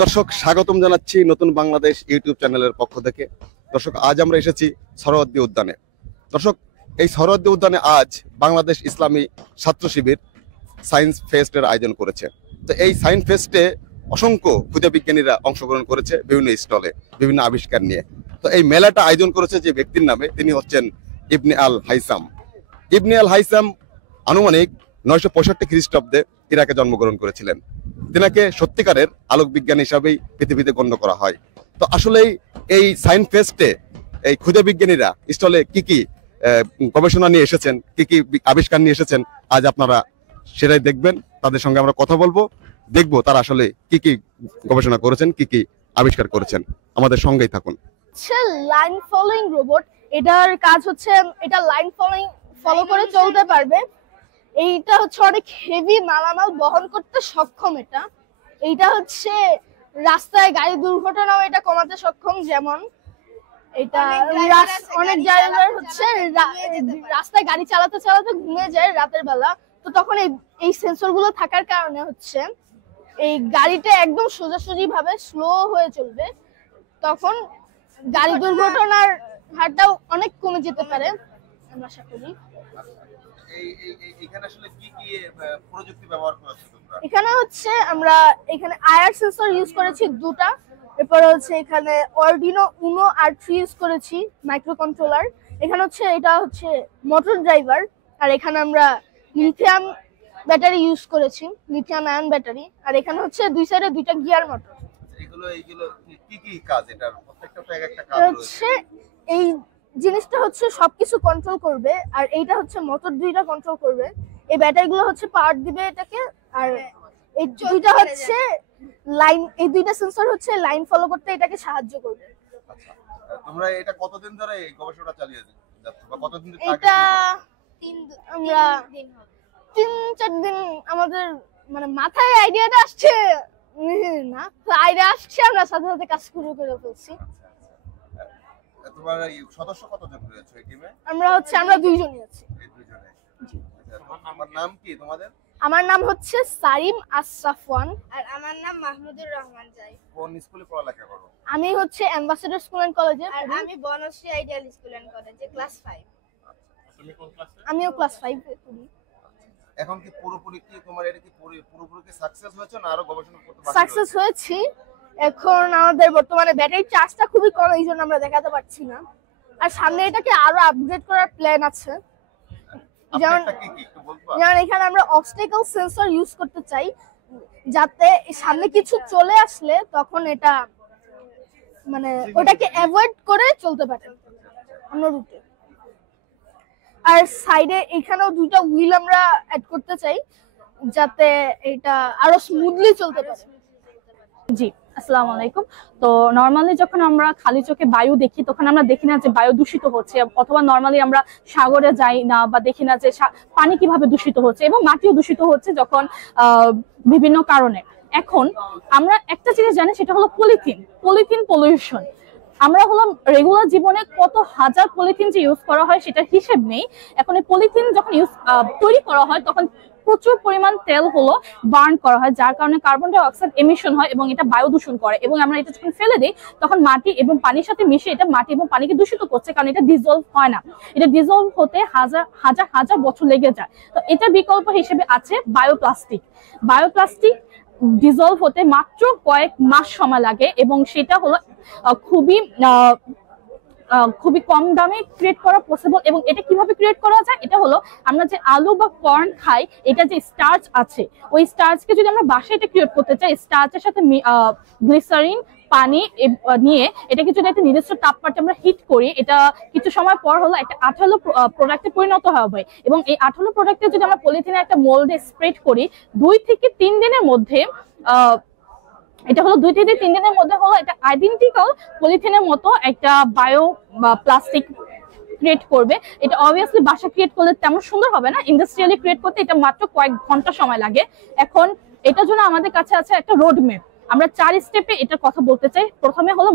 দর্শক স্বাগতম জানাচ্ছি নতুন বাংলাদেশ ইউটিউব চ্যানেলের পক্ষ থেকে। দর্শক আজ আমরা এসেছি সোহরাওয়ার্দী উদ্যানে। দর্শক এই সোহরাওয়ার্দী উদ্যানে আজ বাংলাদেশ ইসলামী ছাত্র শিবির সায়েন্স ফেস্টের আয়োজন করেছে। তো এই সায়েন্স ফেস্টে অসংখ্য ক্ষুদে বিজ্ঞানীরা অংশগ্রহণ করেছে বিভিন্ন স্টলে বিভিন্ন আবিষ্কার নিয়ে। তো এই মেলাটা আয়োজন করেছে যে ব্যক্তির নামে, তিনি হচ্ছেন ইবনে আল হাইসাম। ইবনে আল হাইসাম আনুমানিক 965 খ্রিস্টাব্দে ইরাকে জন্মগ্রহণ করেছিলেন। তিনাকে সত্যিকারের আলোক বিজ্ঞান হিসাবেই পৃথিবীতে গণ্য করা হয়। তো আসলেই এই সায়েন্স ফেস্টে এই ক্ষুদে বিজ্ঞানীরা স্টলে কি কি গবেষণা নিয়ে এসেছেন, কি কি আবিষ্কার নিয়ে এসেছেন, আজ আপনারা সেটাই দেখবেন। তাদের সঙ্গে আমরা কথা বলবো, দেখবো তারা আসলে কি কি গবেষণা করেছেন, কি কি আবিষ্কার করেছেন। আমাদের সঙ্গেই থাকুন। লাইন ফলোইং রোবট, এটার কাজ হচ্ছে এটা লাইন ফলো করে চলতে পারবে। এইটা হচ্ছে অনেক হেভি মালামাল বহন করতে সক্ষম। এইটা হচ্ছে রাস্তায় গাড়ি দুর্ঘটনাও এটা কমাতে সক্ষম। যেমন এটা অনেক জায়গায় হচ্ছে রাস্তায় গাড়ি চালাতে চালাতে ঘুমিয়ে যায় রাতের বেলা, তো তখন এই সেন্সর গুলো থাকার কারণে হচ্ছে এই গাড়িটা একদম সোজাসুজি ভাবে স্লো হয়ে চলবে, তখন গাড়ি দুর্ঘটনার হারটাও অনেক কমে যেতে পারে আমরা আশা করি। এখানে হচ্ছে আমরা এখানে আইআর সেন্সর ইউজ করেছি দুটা, এরপর হচ্ছে এখানে আরডিনো উনো R3 ইউজ করেছি মাইক্রো কন্ট্রোলার। এখানে হচ্ছে এটা হচ্ছে মোটর ড্রাইভার, আর এখানে আমরা লিথিয়াম ব্যাটারি ইউজ করেছি, লিথিয়াম আয়ন ব্যাটারি। আর এখানে হচ্ছে দুই সাইডে দুইটা গিয়ার মোটর। এগুলো কি কি কাজ? এটার প্রত্যেকটা একটা কাজ হচ্ছে এই জিনিসটা হচ্ছে সবকিছু কন্ট্রোল করবে, আর এইটা হচ্ছে মোটর দুইটা কন্ট্রোল করবে। এই ব্যাটারিগুলো হচ্ছে পাওয়ার দিবে এটাকে, আর এই দুইটা হচ্ছে লাইন, এই দুইটা সেন্সর হচ্ছে লাইন ফলো করতে এটাকে সাহায্য করবে। আচ্ছা, তোমরা এটা কতদিন ধরে এই গবেষণা চালিয়ে যাচ্ছ বা কতদিন ধরে? এটা আমরা 3-4 দিন আমাদের মানে মাথায় আইডিয়াটা আসছে না, আইডিয়া আসছে আমরা সাথে সাথে কাজ শুরু করে ফেলছি। তোমার সদস্য কতজন রয়েছে এই টিমে? আমরা দুইজনই আছি। আমার নাম কি তোমাদের? আমার নাম হচ্ছে সারিম আশরাফওয়ান। আর আমার নাম মাহমুদুর রহমান জাই। কোন স্কুলে পড়ালেখা করো? আমি হচ্ছে অ্যাম্বাসেডর স্কুল এন্ড কলেজে। আর আমি বনশ্রী আইডিয়াল স্কুল এন্ড কলেজে ক্লাস 5। তুমি কোন ক্লাসে? আমিও ক্লাস 5 এ পড়ি। এখন কি পুরোপুরি কি তোমার এটা কি পুরোপুরি কি সাকসেস হয়েছে না আরো গবেষণা করতে বাকি? সাকসেস হয়েছি। এখন আমাদের বর্তমানে ব্যাটারি চার্জটা খুবই কম, এইজন্য আমরা দেখাতে পারছি না। আর সামনে এটাকে আরো আপগ্রেড করার প্ল্যান আছে। যেমন এখানে আমরা অবস্টাকল সেন্সর ইউজ করতে চাই, যাতে সামনে কিছু চলে আসলে তখন এটা মানে ওটাকে অ্যাভয়েড করে চলতে পারে অন্য রুটে। আর সাইডে এখানেও দুইটা হুইল আমরা অ্যাড করতে চাই, যাতে এটা আরো স্মুথলি চলতে পারে। জি, আসসালামু আলাইকুম। তো নরমালি যখন আমরা খালি চোখে বায়ু দেখি তখন আমরা দেখি না যে বায়ু দূষিত হচ্ছে, অথবা নরমালি আমরা সাগরে যাই না বা দেখি না যে পানি কিভাবে দূষিত হচ্ছে, এবং মাটিও দূষিত হচ্ছে যখন বিভিন্ন কারণে। এখন আমরা একটা জিনিস জানি, সেটা হলো পলিথিন পলিউশন। আমরা হলাম রেগুলার জীবনে কত হাজার পলিথিন যে ইউজ করা হয় সেটার হিসেব নেই। এখন এই পলিথিন যখন তৈরি করা হয় তখন প্রচুর পরিমাণ তেল হলো বার্ন করা হয়, যার কারণে কার্বন ডাই অক্সাইড এমিশন হয় এবং এটা বায়ু দূষণ করে। এবং আমরা এটা যখন ফেলে দিই তখন মাটি এবং পানির সাথে মিশে এটা মাটি এবং পানিকে দূষিত করছে, কারণ এটা ডিজলভ হয় না। এটা ডিজলভ হতে হাজার হাজার বছর লেগে যায়। তো এটা বিকল্প হিসেবে আছে বায়োপ্লাস্টিক ডিজলভ হতে মাত্র কয়েক মাস সময় লাগে, এবং সেটা হলো খুবই কম দামে ক্রিয়েট করা পসিবল। এবং এটা কিভাবে ক্রিয়েট করা যায়? এটা হলো আমরা যে আলু বা কর্ন খাই, এটা যে স্টার্চ আছে, ওই স্টার্চকে যদি আমরা বাসায় এটা ক্রিয়েট করতে চাই, স্টার্চের সাথে গ্লিসারিন পানি নিয়ে এটাকে যদি একটা নির্দিষ্ট তাপমাত্রায় আমরা হিট করি, এটা কিছু সময় পর হলো একটা আঠালো প্রোডাক্টে পরিণত হবে। এবং এই আঠালো প্রোডাক্টে যদি আমরা পলিথিনের একটা মোল্ডে স্প্রেড করি, 2 থেকে 3 দিনের মধ্যে এটা হলো 2 থেকে 3 দিনের মধ্যে হলো এটা আইডেন্টিক্যাল পলিথিনের মতো একটা বায়ো প্লাস্টিক ক্রিয়েট করবে। এটা অবভিয়াসলি বাসা ক্রিয়েট করলে তেমন সুন্দর হবে না, ইন্ডাস্ট্রিয়ালি ক্রিয়েট করতে এটা মাত্র কয়েক ঘন্টা সময় লাগে। এখন এটার জন্য আমাদের কাছে আছে একটা রোড ম্যাপ। আমরা 4 স্টেপে এটার কথা বলতে চাই। প্রথমে হলো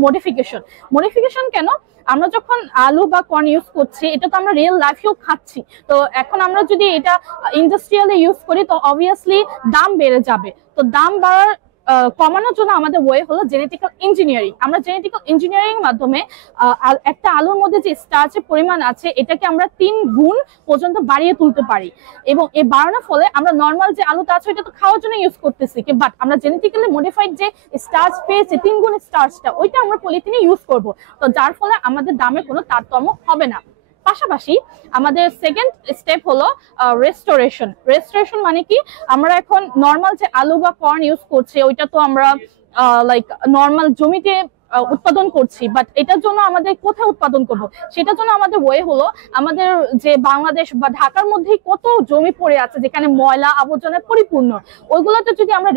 মডিফিকেশন কেন? আমরা যখন আলু বা কর্ন ইউজ করছি, এটা তো আমরা রিয়েল লাইফেও খাচ্ছি। তো এখন আমরা যদি এটা ইন্ডাস্ট্রিয়ালি ইউজ করি তো অবভিয়াসলি দাম বেড়ে যাবে। তো দাম বাড়ার কমানোর জন্য আমাদের ওয়ে হলো জেনেটিক্যাল ইঞ্জিনিয়ারিং। আমরা জেনেটিক্যাল ইঞ্জিনিয়ারিং মাধ্যমে একটা আলুর মধ্যে যে স্টার্চের পরিমাণ আছে এটাকে আমরা 3 গুণ পর্যন্ত বাড়িয়ে তুলতে পারি, এবং এই বাড়ানোর ফলে আমরা নর্মাল যে আলুটা আছে ওইটা তো খাওয়ার জন্য ইউজ করতেছি, বাট আমরা জেনেটিক্যালি মডিফাইড যে স্টার্চ পেয়েছি 3 গুণ স্টার্চটা, ওইটা আমরা পলিথিনে ইউজ করব, তো যার ফলে আমাদের দামে কোনো তারতম্য হবে না। পাশাপাশি আমাদের সেকেন্ড স্টেপ হলো রেস্টোরেশন। রেস্টোরেশন মানে কি, আমরা এখন নর্মাল যে আলু বা কর্ন ইউজ করছি ওইটা তো আমরা লাইক নর্মাল জমিতে উৎপাদন করছি, বাট এটার জন্য আমাদের কোথায় উৎপাদন করব, সেটার জন্য আমাদের ওয়ে হলো আমাদের যে বাংলাদেশ বা ঢাকার মধ্যেই কত জমি পড়ে আছে যেখানে ময়লা আবর্জনায় পরিপূর্ণ, ওইগুলোতে যদি আমরা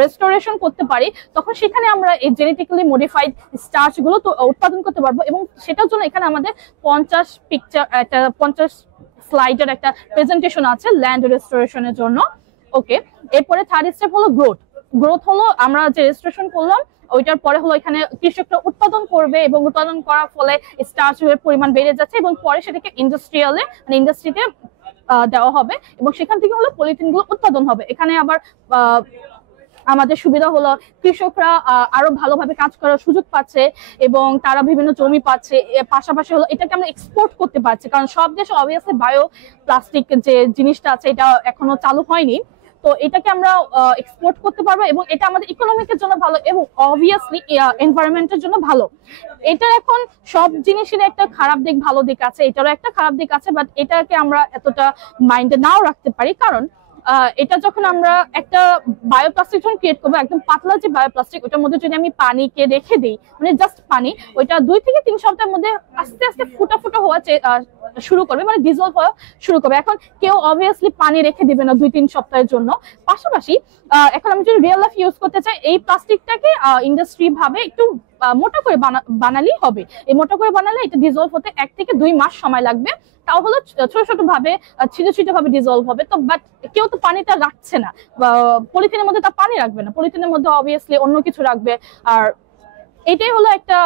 রেস্টোরেশন করতে পারি তখন সেখানে আমরা এই জেনেটিক্যালি মডিফাইড স্টার্চ গুলো তো উৎপাদন করতে পারবো, এবং সেটার জন্য এখানে আমাদের 50 স্লাইডের একটা প্রেজেন্টেশন আছে ল্যান্ড রেস্টোরেশনের জন্য। ওকে, এরপরে থার্ড স্টেপ হলো গ্রোথ হলো আমরা যে রেস্টোরেশন করলাম ওইটার পরে হলো এখানে কৃষকরা উৎপাদন করবে, এবং উৎপাদন করার ফলে স্টার্চের পরিমাণ বেড়ে যাচ্ছে, এবং পরে সেটাকে ইন্ডাস্ট্রিতে দেওয়া হবে, এবং সেখান থেকে হলো পলিথিন গুলো উৎপাদন হবে। এখানে আবার আমাদের সুবিধা হলো কৃষকরা আরো ভালোভাবে কাজ করার সুযোগ পাচ্ছে, এবং তারা বিভিন্ন জমি পাচ্ছে। পাশাপাশি হলো এটাকে আমরা এক্সপোর্ট করতে পারছি, কারণ সব দেশে অবভিয়াসলি বায়ো প্লাস্টিক যে জিনিসটা আছে এটা এখনো চালু হয়নি, তো এটাকে আমরা এক্সপোর্ট করতে পারবো, এবং এটা আমাদের ইকোনমিকের জন্য ভালো, এবং অবভিয়াসলি এনভায়রনমেন্টের জন্য ভালো। এটা এখন সব জিনিসের একটা খারাপ দিক ভালো দিক আছে, এটারও একটা খারাপ দিক আছে, বাট এটাকে আমরা এতটা মাইন্ডে নাও রাখতে পারি, কারণ এটা যখন আমরা একটা বায়োপ্লাস্টিক যখন ক্রিয়েট করবো, একদম পাতলা যে বায়োপ্লাস্টিক, ওটার মধ্যে যদি আমি পানিকে রেখে দিই, মানে জাস্ট পানি, ওইটা 2 থেকে 3 সপ্তাহের মধ্যে আস্তে আস্তে ফুটা হওয়া শুরু করবে, মানে ডিজলভ হওয়া শুরু করবে। এখন কেউ অবভিয়াসলি পানি রেখে দিবে না 2-3 সপ্তাহের জন্য। পাশাপাশি এখন আমি যদি রিয়েল লাইফ ইউজ করতে চাই, এই প্লাস্টিকটাকে ইন্ডাস্ট্রি ভাবে একটু মোটা করে বানালেই হবে। এই মোটা করে বানালে এটা ডিজলভ হতে 1 থেকে 2 মাস সময় লাগবে, তাও হলো ছোট ছোট ভাবে ছিদ্র ভাবে ডিজলভ হবে। তো বাট কেউ তো পানিটা রাখছে না, পলিথিনের মধ্যে তা পানি রাখবে না, পলিথিনের মধ্যে অবভিয়াসলি অন্য কিছু রাখবে, আর এটাই হলো একটা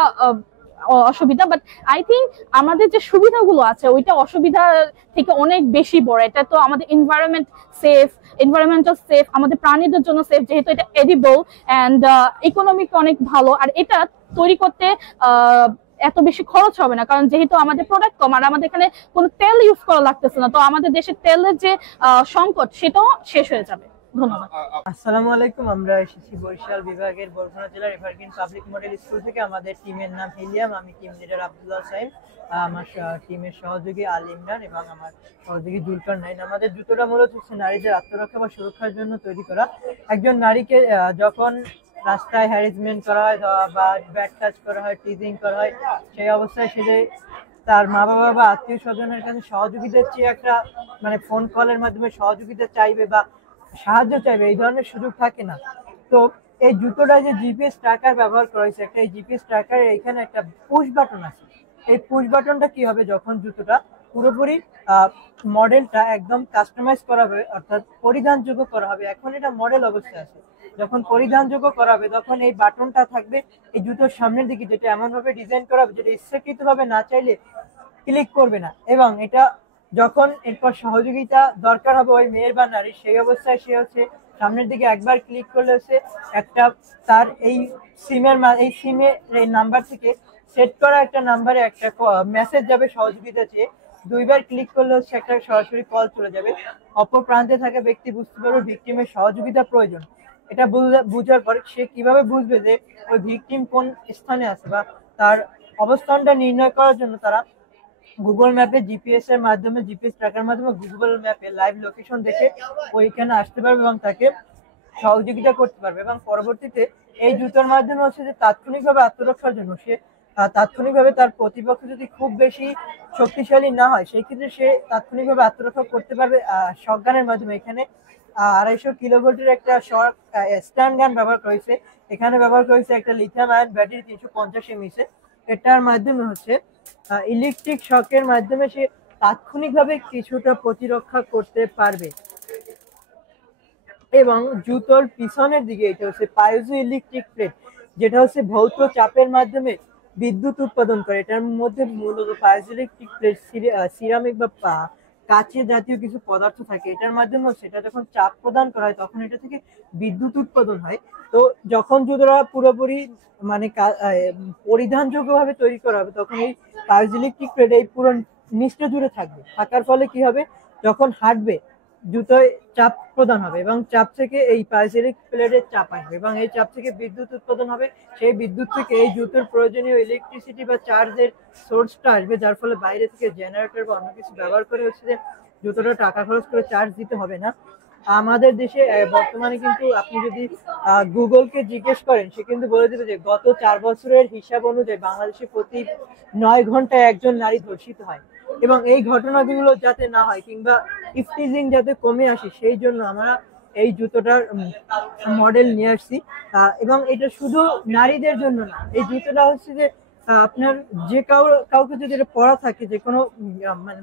অসুবিধা। বাট আই থিঙ্ক আমাদের যে সুবিধাগুলো আছে ওইটা অসুবিধা থেকে অনেক বেশি বড়। এটা তো আমাদের এনভায়রনমেন্টাল সেফ, আমাদের প্রাণীদের জন্য সেফ, যেহেতু এটা এডিবল, অ্যান্ড ইকোনমিক অনেক ভালো, আর এটা তৈরি করতে এত বেশি খরচ হবে না, কারণ যেহেতু আমাদের প্রোডাক্ট কম, আর আমাদের এখানে কোনো তেল ইউজ করা লাগতেছে না, তো আমাদের দেশের তেলের যে সংকট সেটাও শেষ হয়ে যাবে। ধন্যবাদ। আসসালামু আলাইকুম, আমরা এসেছি বরিশাল বিভাগের বরগুনা জেলার এভারগ্রিন পাবলিক মডেল স্কুল থেকে। আমাদের টিমের নাম হিলিয়াম, আমি টিম লিডার আব্দুল্লাহ সাইম, আমার টিমের সহযোগী আল ইমরান এবং আমার সহযোগী জুলকার নাইন। আমাদের জুতোটা মূলত হচ্ছে নারীদের আত্মরক্ষা বা সুরক্ষার জন্য তৈরি করা। একজন নারীকে যখন রাস্তায় হ্যারাসমেন্ট করা হয় বা ব্যাড টাচ করা হয়, টিজিং করা হয়, সেই অবস্থায় সে যে তার মা বাবা বা আত্মীয় স্বজনের কাছে সহযোগিতার চেয়ে একটা মানে ফোন কলের মাধ্যমে সহযোগিতা চাইবে বা সাহায্য চাইবে, এই ধরনের সুযোগ থাকে না। তো এই জুতোটা যে জিপিএস ট্র্যাকার ব্যবহার করা হয়েছে, একটা এই জিপিএস ট্র্যাকার এখানে একটা পুশ বাটন আছে। এই পুশ বাটনটা কি হবে, যখন জুতোটা পুরোপুরি মডেলটা একদম কাস্টমাইজ করা হবে, অর্থাৎ পরিধানযোগ্য করা হবে, এখন এটা মডেল অবস্থায় আছে, যখন পরিধানযোগ্য করা হবে তখন এই বাটনটা থাকবে এই জুতোর সামনের দিকে, যেটা এমন ভাবে ডিজাইন করা হবে যেটা ইচ্ছাকৃত ভাবে না চাইলে ক্লিক করবে না। এবং এটা যখন এরপর সহযোগিতা দরকার হবে ওই মেয়ের বা নারী, সেই অবস্থায় সে হচ্ছে সামনের দিকে একবার ক্লিক করলে হচ্ছে একটা তার এই সিমের এই নাম্বার থেকে সেট করা একটা নাম্বারে একটা মেসেজ যাবে সহযোগিতা চেয়ে। 2বার ক্লিক করলে হচ্ছে একটা সরাসরি কল চলে যাবে, অপর প্রান্তে থাকা ব্যক্তি বুঝতে পারবে ভিকটিমের সহযোগিতা প্রয়োজন। এটা বুঝার পর সে কিভাবে বুঝবে যে ওই ভিকটিম কোন স্থানে আছে, বা তার অবস্থানটা নির্ণয় করার জন্য তারা গুগল ম্যাপে জিপিএস এর মাধ্যমে, জিপিএস ট্র্যাকার মাধ্যমে গুগল ম্যাপে লাইভ লোকেশন দেখে ওইখানে আসতে পারবে এবং তাকে সহযোগিতা করতে পারবে। এবং পরবর্তীতে এই জুতোর মাধ্যমে হচ্ছে যে তাৎক্ষণিকভাবে আত্মরক্ষার জন্য সে তাৎক্ষণিকভাবে তার প্রতিপক্ষ যদি খুব বেশি শক্তিশালী না হয় সেই ক্ষেত্রে সে তাৎক্ষণিকভাবে আত্মরক্ষা করতে পারবে শটগানের মাধ্যমে। এখানে 250 কিলোভোল্টের একটা স্ট্যান্ড গান ব্যবহার করেছে, এখানে ব্যবহার করেছে একটা লিথিয়াম আয়ন ব্যাটারি 350 mAh। এটার মাধ্যমে হচ্ছে ইলেকট্রিক শকের মাধ্যমে সে তাৎক্ষণিকভাবে কিছুটা প্রতিরক্ষা করতে পারবে। এবং জুতোর পিছনের দিকে এটা হচ্ছে পাইজো ইলেকট্রিক প্লেট, যেটা হচ্ছে ভৌত চাপের মাধ্যমে বিদ্যুৎ উৎপাদন করে। এটার মধ্যে মূলত পাইজো ইলেকট্রিক প্লেট সিরামিক বা কাঁচের জাতীয় কিছু পদার্থ থাকে, এটার মাধ্যমে সেটা যখন চাপ প্রদান করা হয় তখন এটা থেকে বিদ্যুৎ উৎপাদন হয়। তো যখন জুতোটা পুরোপুরি মানে পরিধানযোগ্য ভাবে তৈরি করা হবে তখন এই পাইজোইলেকট্রিক প্লেট এই পুরো নিচটা জুড়ে থাকবে, থাকার ফলে কি হবে, যখন হাঁটবে জুতোয় চাপ প্রদান হবে এবং চাপ থেকে এই পাইজোইলেকট্রিক প্লেটের চাপ আসবে এবং এই চাপ থেকে বিদ্যুৎ উৎপাদন হবে। সেই বিদ্যুৎ থেকে এই জুতোর প্রয়োজনীয় ইলেকট্রিসিটি বা চার্জের সোর্সটা আসবে, যার ফলে বাইরে থেকে জেনারেটর বা অন্য কিছু ব্যবহার করে হচ্ছে যে জুতোটা টাকা খরচ করে চার্জ দিতে হবে না। আমাদের দেশে বর্তমানে কিন্তু আপনি যদি গুগলকে জিজ্ঞেস করেন সে কিন্তু বলে দেবে যে গত 4 বছরের হিসাব অনুযায়ী বাংলাদেশে প্রতি 9 ঘন্টায় একজন নারী ধর্ষিত হয়। এবং এই ঘটনাগুলো যাতে না হয় কিংবা ইফটিজিং যাতে কমে আসে সেই জন্য আমরা এই জুতোটার মডেল নিয়ে আসছি। এবং এটা শুধু নারীদের জন্য না, এই জুতোটা হচ্ছে যে আপনার যে কাউকে যদি এটা পরা থাকে যে কোনো মানে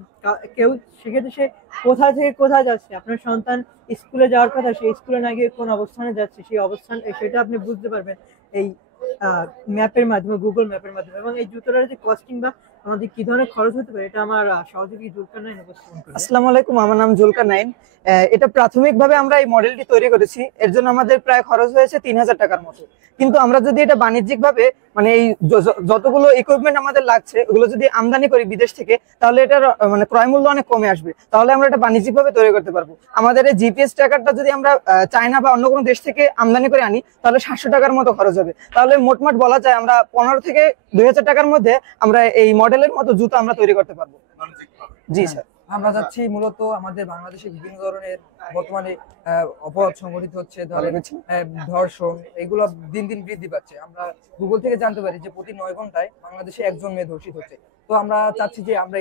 কেউ, সেক্ষেত্রে সে কোথা থেকে কোথায় যাচ্ছে, আপনার সন্তান স্কুলে যাওয়ার কথা, সেই স্কুলে না গিয়ে কোন অবস্থানে যাচ্ছে সেই অবস্থান সেটা আপনি বুঝতে পারবেন এই ম্যাপের মাধ্যমে, গুগল ম্যাপের মাধ্যমে। এবং এই জুতোটার যে কস্টিং বা আমাদের কি ধরনের খরচ হতে পারে এটা আমার সহযোগী জুলকারনাইন উপস্থাপন করবে। আসসালামু আলাইকুম, আমার নাম জুলকারনাইন। এটা প্রাথমিকভাবে আমরা এই মডেলটি তৈরি করেছি, এর জন্য আমাদের প্রায় খরচ হয়েছে 3000 টাকার মতো। কিন্তু আমরা যদি এটা বাণিজ্যিকভাবে মানে এই যতগুলো ইকুইপমেন্ট আমাদের লাগছে ওগুলো যদি আমদানি করি বিদেশ থেকে, তাহলে এটার মানে ক্রয় মূল্য অনেক কমে আসবে, তাহলে আমরা এটা বাণিজ্যিকভাবে তৈরি করতে পারবো। আমাদের এই জিপিএস ট্র্যাকারটা যদি আমরা চায়না বা অন্য কোনো দেশ থেকে আমদানি করে আনি তাহলে 700 টাকার মতো খরচ হবে। তাহলে মোটমাট বলা যায় আমরা 15 থেকে 2000 টাকার মধ্যে আমরা এই মডেলের মতো জুতো আমরা তৈরি করতে পারবো। জি স্যার। আমরা যাচ্ছি মূলত আমাদের বাংলাদেশে বিভিন্ন ধরনের বর্তমানে অপরাধ সংঘটিত হচ্ছে, ধর্ষণ, এগুলো দিন দিন বৃদ্ধি পাচ্ছে। আমরা গুগল থেকে জানতে পারি যে প্রতি 9 ঘন্টায় বাংলাদেশে একজন মেয়ে ধর্ষিত হচ্ছে। তো আমরা চাচ্ছি যে আমরা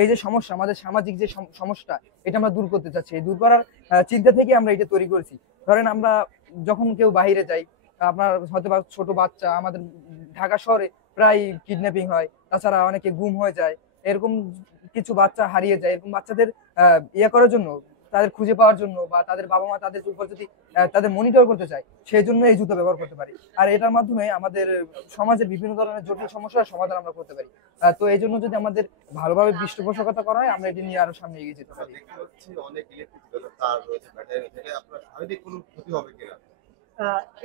এই যে সমস্যা, আমাদের সামাজিক যে সমস্যা, এটা আমরা দূর করতে চাচ্ছি। এই দূর করার চিন্তা থেকে আমরা এটা তৈরি করেছি। ধরেন আমরা যখন কেউ বাইরে যাই, আপনার হয়তো বা ছোট বাচ্চা, আমাদের ঢাকা শহরে প্রায় কিডন্যাপিং হয়, তাছাড়া অনেকে গুম হয়ে যায়, এরকম কিছু বাচ্চা হারিয়ে যায়। এরকম বাচ্চাদের করার জন্য, তাদের খুঁজে পাওয়ার জন্য বা তাদের বাবা মা তাদের উপর যদি তাদের মনিটর করতে চায় সেই জন্য এই জুতো ব্যবহার করতে পারি। আর এটার মাধ্যমে আমাদের সমাজের বিভিন্ন ধরনের জটিল সমস্যার সমাধান আমরা করতে পারি। তো এই জন্য যদি আমাদের ভালোভাবে পৃষ্ঠপোষকতা করা হয় আমরা এটি নিয়ে আরো সামনে এগিয়ে যেতে পারি।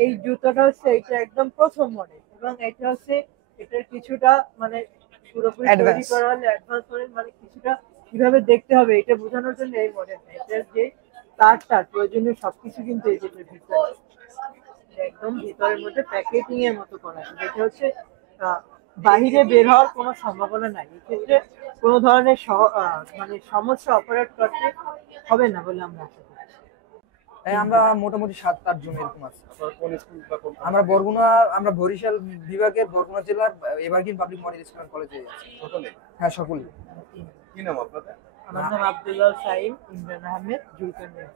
এই জুতোটা হচ্ছে এটা একদম প্রথম মডেল এবং এটা হচ্ছে এটার কিছুটা মানে পুরোপুরি তৈরি করা হলে অ্যাডভান্স মডেল, মানে কিছুটা কিভাবে দেখতে হবে এটা বোঝানোর জন্য এই মডেলটা। এটার যে তারটা প্রয়োজনীয় সবকিছু কিন্তু এই যেটার ভিতরে একদম ভিতরের মধ্যে প্যাকেটিং এর মতো করা আছে, যেটা হচ্ছে বাহিরে বের হওয়ার কোনো সম্ভাবনা নাই। এক্ষেত্রে কোনো ধরনের মানে সমস্যা অপারেট করতে হবে না বলে আমরা আশা করি। আমরা মোটামুটি 7-8 জন এরকম আছে। আমরা বরগুনা, আমরা বরিশাল বিভাগের বরগুনা জেলার evergreen public model school and কলেজে আছি। হ্যাঁ, সকলেই। কি নাম আপনাদের? আমার নাম আব্দুল্লাহ সাইম, ইমরান আহমেদ, জুলকারনাইন।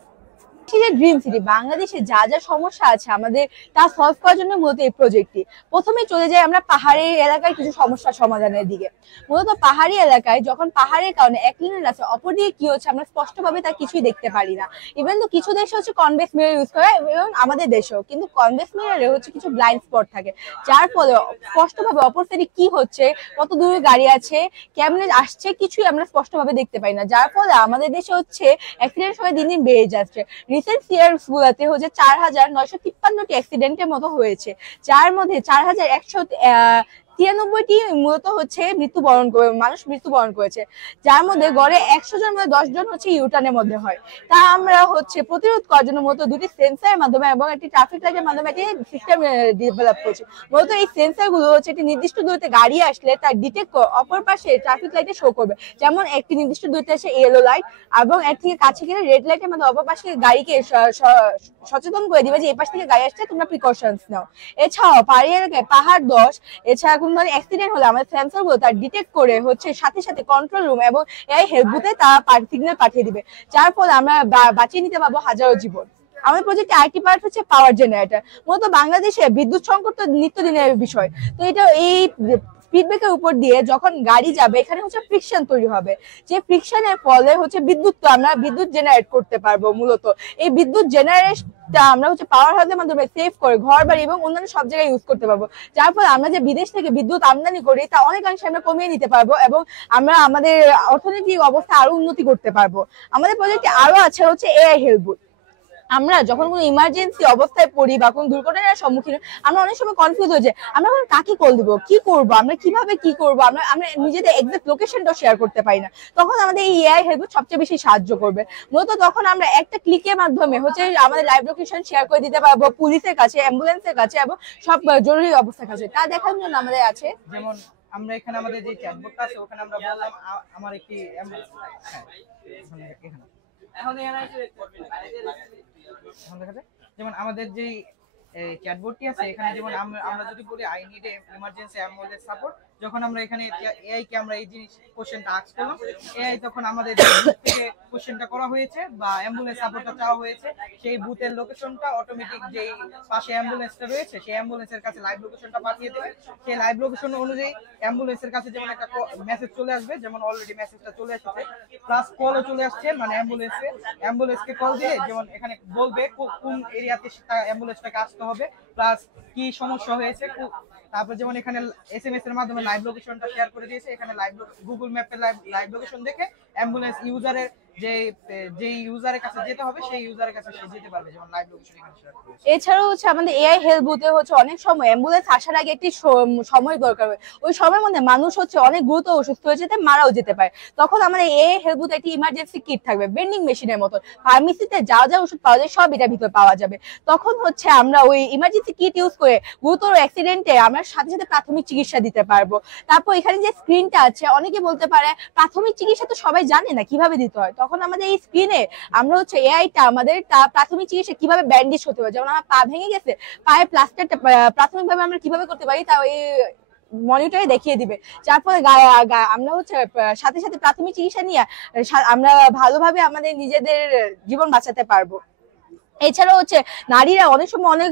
ড্রিম সিটি বাংলাদেশে যা যা সমস্যা আছে আমাদের তা সলভ করার জন্য মূলত এই প্রজেক্টটি। প্রথমে চলে যাই আমরা পাহাড়ি এলাকায় কিছু সমস্যা সমাধানের দিকে। মূলত পাহাড়ি এলাকায় যখন পাহাড়ের কারণে এক লেনের রাস্তা, অপর দিকে কি হচ্ছে আমরা স্পষ্টভাবে তা কিছুই দেখতে পারি না। ইভেন তো কিছু দেশে হচ্ছে কনভেক্স মিরর ইউজ করে এবং আমাদের দেশেও, কিন্তু কনভেক্স মিররে হচ্ছে কিছু ব্লাইন্ড স্পট থাকে, যার ফলে স্পষ্টভাবে অপর সাইডে কি হচ্ছে, কত দূরে গাড়ি আছে, কেমনে আসছে, কিছুই আমরা স্পষ্টভাবে দেখতে পাই না। যার ফলে আমাদের দেশে হচ্ছে অ্যাক্সিডেন্ট সময় দিন দিন বেড়ে যাচ্ছে। রিসেন্ট ইয়ার্স গুলাতে হচ্ছে 4953টি অ্যাক্সিডেন্টের মতো হয়েছে, যার মধ্যে 4193টি মূলত হচ্ছে মানুষ মৃত্যুবরণ করেছে, যার মধ্যে গড়ে 100 জন মধ্যে 10 জন হচ্ছে ইউটার্নের মধ্যে হয়। তা আমরা হচ্ছে প্রতিরোধ করার জন্য মূলত দুটি সেন্সরের মাধ্যমে এবং একটি ট্রাফিক লাইটের মাধ্যমে একটি সিস্টেম ডেভেলপ করেছি। মূলত এই সেন্সর গুলো হচ্ছে একটি নির্দিষ্ট দূরত্বে গাড়ি আসলে তার ডিটেক্ট করে অপর পাশে ট্রাফিক লাইটে শো করবে। যেমন একটি নির্দিষ্ট দূরত্বে আসে ইয়েলো লাইট এবং এর থেকে কাছে গেলে রেড লাইটের মাধ্যমে অপর পাশে গাড়িকে সচেতন করে দিবে যে এই পাশ থেকে গাড়ি আসছে, তোমরা প্রিকশনস নাও। এছাড়াও পাহাড়ি এলাকায় পাহাড় দশ, এছাড়া কোনো ধরনের অ্যাক্সিডেন্ট হলে আমাদের সেন্সর গুলো তার ডিটেক্ট করে হচ্ছে সাথে সাথে কন্ট্রোল রুম এবং এই হেল্প বুথে তারা সিগন্যাল পাঠিয়ে দিবে, যার ফলে আমরা বাঁচিয়ে নিতে পারবো হাজারো জীবন। আমাদের প্রজেক্টে আইটি পার্ট হচ্ছে পাওয়ার জেনারেটর। মূলত বাংলাদেশে বিদ্যুৎ সংকট তো নিত্যদিনের বিষয়, তো এটা এই স্পিড ব্রেকের উপর দিয়ে যখন গাড়ি যাবে এখানে হচ্ছে ফ্রিকশন তৈরি হবে, যে ফ্রিকশনের ফলে হচ্ছে আমরা বিদ্যুৎ জেনারেট করতে পারবো। মূলত এই বিদ্যুৎ জেনারেটটা আমরা হচ্ছে পাওয়ার হাউসের মাধ্যমে সেভ করে ঘর বাড়ি এবং অন্যান্য সব জায়গায় ইউজ করতে পারবো, যার ফলে আমরা যে বিদেশ থেকে বিদ্যুৎ আমদানি করি তা অনেকাংশে আমরা কমিয়ে নিতে পারবো এবং আমরা আমাদের অর্থনৈতিক অবস্থা আরো উন্নতি করতে পারবো। আমাদের প্রজেক্টে আরো আছে হচ্ছে এআই হেল্প বুথ। আমরা যখন কোনো ইমার্জেন্সি অবস্থায় পড়ি বা কোনো দুর্ঘটনার সম্মুখীন আমরা অনেক সময় কনফিউজ হয়ে যাই, আমরা এখন কাকে কল দিব, কি করব, আমরা কিভাবে কি করব, আমরা নিজেদের এক্সাক্ট লোকেশনটাও শেয়ার করতে পারি না। তখন আমাদের এই এআই হেল্প সবচেয়ে বেশি সাহায্য করবে। মূলত তখন আমরা একটা ক্লিকের মাধ্যমে হচ্ছে আমাদের লাইভ লোকেশন শেয়ার করে দিতে পারবো পুলিশের কাছে, অ্যাম্বুলেন্সের কাছে এবং সব জরুরি অবস্থার কাছে। তা দেখার জন্য আমাদের আছে, যেমন আমরা এখানে আমাদের যে চ্যাটবটটা আছে ওখানে আমরা বললাম আমার একটি যেমন আমাদের যে চ্যাটবটটি আছে এখানে, যেমন আমরা যদি বলি I need emergency ambulance support, যখন আমরা এখানে এআই কে আমরা এই জিনিস কোশ্চেনটা আস্ক করলাম, এআই তখন আমাদের থেকে কোশ্চেনটা করা হয়েছে বা অ্যাম্বুলেন্স সাপোর্টটা চাওয়া হয়েছে, সেই বুথের লোকেশনটা অটোমেটিক যেই পাশে অ্যাম্বুলেন্সটা রয়েছে সেই অ্যাম্বুলেন্সের কাছে লাইভ লোকেশনটা পাঠিয়ে দেবে। সেই লাইভ লোকেশন অনুযায়ী অ্যাম্বুলেন্সের কাছে যেমন একটা মেসেজ চলে আসবে, যেমন অলরেডি মেসেজটা চলে এসেছে, প্লাস কলও চলে আসছে, মানে অ্যাম্বুলেন্সকে কল দিয়ে যেমন এখানে বলবে কোন এরিয়াতে অ্যাম্বুলেন্সটাকে আসতে হবে, প্লাস কি সমস্যা হয়েছে। তারপর যেমন এখানে এসএমএস এর মাধ্যমে লাইভ লোকেশনটা শেয়ার করে দিয়েছে, এখানে গুগল ম্যাপের লাইভ লোকেশন দেখে অ্যাম্বুলেন্স ইউজারের যে ইউজারের কাছে যেতে হবে সেই ইউজারের কাছে সে যেতে পারবে, যেমন লাইভ লোকেশন এখানে শেয়ার করে। এছাড়াও হচ্ছে আমাদের এআই হেল্প বুথে হচ্ছে অনেক সময় অ্যাম্বুলেন্স আসার আগে একটি সময় দরকার হয়, ওই সময়ের মধ্যে মানুষ হচ্ছে অনেক গুরুতর অসুস্থ হয়ে যেতে মারাও যেতে পারে। তখন আমাদের এআই হেল্প বুথে একটি ইমার্জেন্সি কিট থাকবে, বেন্ডিং মেশিনের মতো, ফার্মেসিতে যা যা ওষুধ পাওয়া যায় সব এটার ভিতরে পাওয়া যাবে। তখন হচ্ছে আমরা ওই ইমার্জেন্সি কিট ইউজ করে গুরুতর অ্যাক্সিডেন্টে আমরা সাথে সাথে প্রাথমিক চিকিৎসা দিতে পারবো। তারপর এখানে যে স্ক্রিনটা আছে, অনেকে বলতে পারে প্রাথমিক চিকিৎসা তো সবাই জানে না কিভাবে দিতে হয়, তখন আমাদের এই স্ক্রিনে আমরা হচ্ছে এআইটা আমাদের প্রাথমিক চিকিৎসা কিভাবে ব্যান্ডেজ হতে হয়, যেমন আমার পা ভেঙে গেছে, পায়ে প্লাস্টারটা প্রাথমিকভাবে আমরা কিভাবে করতে পারি তা ওই মনিটরে দেখিয়ে দিবে, যার ফলে আমরা হচ্ছে সাথে সাথে প্রাথমিক চিকিৎসা নিয়ে আমরা ভালোভাবে আমাদের নিজেদের জীবন বাঁচাতে পারবো। এছাড়াও হচ্ছে নারীরা অনেক সময় অনেক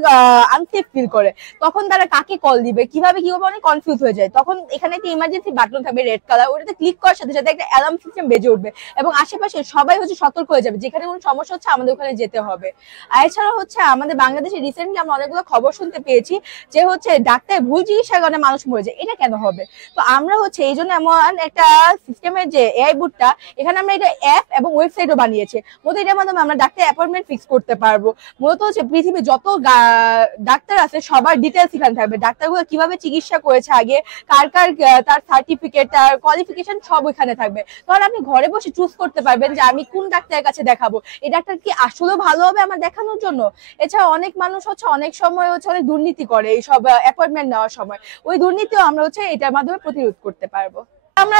আনসেফ ফিল করে, তখন তারা কাকে কল দিবে, কিভাবে কি হবে, অনেক কনফিউজ হয়ে যায়। তখন এখানে একটা ইমার্জেন্সি বাটন থাকবে রেড কালার, ওটাতে ক্লিক করার সাথে সাথে একটা অ্যালার্ম সিস্টেম বেজে উঠবে এবং আশেপাশে সবাই হচ্ছে সতর্ক হয়ে যাবে, যেখানে কোনো সমস্যা হচ্ছে আমাদের ওখানে যেতে হবে। আর এছাড়াও হচ্ছে আমাদের বাংলাদেশে রিসেন্টলি আমরা অনেকগুলো খবর শুনতে পেয়েছি যে হচ্ছে ডাক্তার ভুল চিকিৎসার কারণে মানুষ মরে যায়, এটা কেন হবে? তো আমরা হচ্ছে এই জন্য এমন একটা সিস্টেমের যে এআই বুটটা, এখানে আমরা এটা অ্যাপ এবং ওয়েবসাইটও বানিয়েছি, মূলত এটার মাধ্যমে আমরা ডাক্তার অ্যাপয়েন্টমেন্ট ফিক্স করতে পারবো। মূলত হচ্ছে পৃথিবীর যত ডাক্তার আছে সবার ডিটেলস এখানে থাকবে, ডাক্তারগুলো কিভাবে চিকিৎসা করেছে আগে, কার কার তার সার্টিফিকেট, তার কোয়ালিফিকেশন সব ওখানে থাকবে। তখন আপনি ঘরে বসে চুজ করতে পারবেন যে আমি কোন ডাক্তারের কাছে দেখাবো, এই ডাক্তার কি আসলে ভালো হবে আমার দেখানোর জন্য। এছাড়া অনেক মানুষ হচ্ছে অনেক সময় হচ্ছে অনেক দুর্নীতি করে এই সব অ্যাপয়েন্টমেন্ট নেওয়ার সময়, ওই দুর্নীতিও আমরা হচ্ছে এটার মাধ্যমে প্রতিরোধ করতে পারবো। আমরা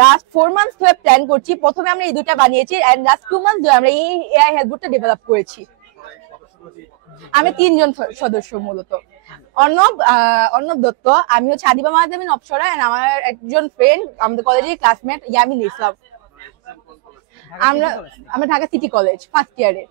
লাস্ট 4 মান্থস ধরে প্ল্যান করছি, প্রথমে আমরা এই দুটা বানিয়েছি এন্ড লাস্ট 2 মান্থস ধরে আমরা এই এআই হেল্প বুটটা ডেভেলপ করেছি। আমি 3 জন সদস্য, মূলত অর্ণব দত্ত, আমি হচ্ছে আদিবা মাহজামিন অপসরা, এন্ড আমার একজন ফ্রেন্ড আমাদের কলেজের ক্লাসমেট ইয়ামিন ইসলাম। আমরা ঢাকা সিটি কলেজ ফার্স্ট ইয়ারে।